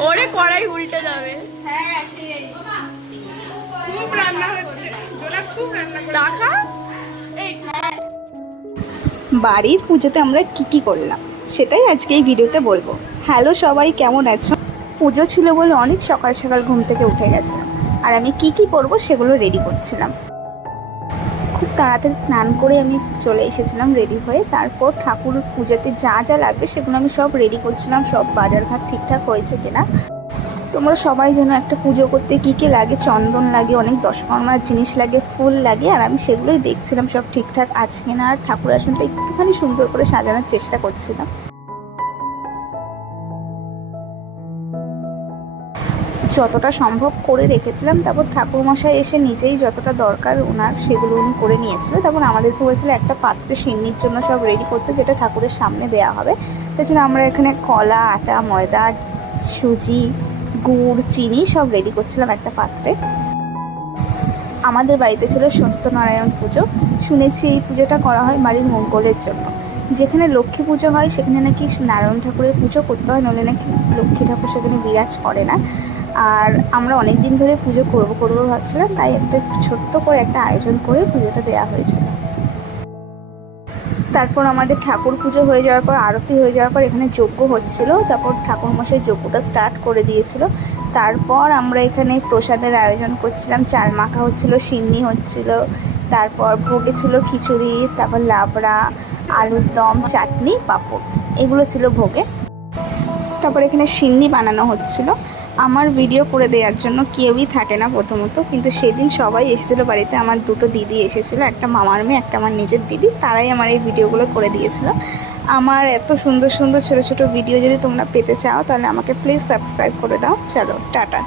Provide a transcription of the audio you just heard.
ওরে কড়াই উল্টে যাবে। হ্যাঁ সেই খুব রান্না হচ্ছে, জোনা খুব রান্না করে রাখা। এই বাড়ির পুজোতে আমরা কি করলাম সেটাই আজকে এই ভিডিওতে বলবো। হ্যালো সবাই, কেমন আছো? পুজো ছিল বলে অনেক সকাল সকাল ঘুম থেকে উঠে গেছিলাম, আর আমি কি করবো সেগুলো রেডি করছিলাম। খুব তাড়াতাড়ি স্নান করে আমি চলে এসেছিলাম রেডি হয়ে। তারপর ঠাকুর পুজোতে যা যা লাগবে সেগুলো আমি সব রেডি করছিলাম, সব বাজারঘাট ঠিকঠাক হয়েছে কিনা। তোমরা সবাই জানো একটা পুজো করতে কি লাগে, চন্দন লাগে, অনেক দশকর্মার জিনিস লাগে, ফুল লাগে, আর আমি সেগুলোই দেখছিলাম সব ঠিকঠাক আছে কিনা। আর ঠাকুর আসনটা একটুখানি সুন্দর করে সাজানোর চেষ্টা করছিলাম। যতটা সম্ভব করে রেখেছিলাম। তারপর ঠাকুরমশাই এসে নিজেই যতটা দরকার ওনার সেগুলো উনি করে নিয়েছিল। তারপর আমাদেরকে বলেছিল একটা পাত্রে সিন্নির জন্য সব রেডি করতে, যেটা ঠাকুরের সামনে দেওয়া হবে। তাছাড়া আমরা এখানে কলা, আটা, ময়দা, সুজি, গুড়, চিনি সব রেডি করছিলাম একটা পাত্রে। আমাদের বাড়িতে ছিল সত্যনারায়ণ পুজো। শুনেছি এই পুজোটা করা হয় বাড়ির মঙ্গলের জন্য। যেখানে লক্ষ্মী পুজো হয় সেখানে নাকি নারায়ণ ঠাকুরের পুজো করতে হয়, নইলে নাকি লক্ষ্মী ঠাকুর সেখানে বিরাজ করে না। আর আমরা অনেক দিন ধরে পুজো করবো ভাবছিলাম, তাই একটা ছোট্ট করে একটা আয়োজন করে পুজোটা দেওয়া হয়েছিল। তারপর আমাদের ঠাকুর পুজো হয়ে যাওয়ার পর, আরতি হয়ে যাওয়ার পর এখানে যজ্ঞ হচ্ছিল। তারপর ঠাকুরমশাই যজ্ঞটা স্টার্ট করে দিয়েছিল। তারপর আমরা এখানে প্রসাদের আয়োজন করছিলাম, চাল মাখা হচ্ছিল, সিন্নি হচ্ছিল, তারপর ভোগে ছিল খিচুড়ি, তারপর লাবড়া, আলুর দম, চাটনি, পাঁপড়, এগুলো ছিল ভোগে। তারপর এখানে সিন্নি বানানো হচ্ছিল। আমার ভিডিও করে দেওয়ার জন্য কেউই থাকে না প্রথমত, কিন্তু সেদিন সবাই এসেছিলো বাড়িতে। আমার দুটো দিদি এসেছিলো, একটা মামার মেয়ে, একটা আমার নিজের দিদি, তারাই আমার এই ভিডিওগুলো করে দিয়েছিল। আমার এত সুন্দর সুন্দর ছোটো ছোটো ভিডিও যদি তোমরা পেতে চাও তাহলে আমাকে প্লিজ সাবস্ক্রাইব করে দাও। চলো টাটা।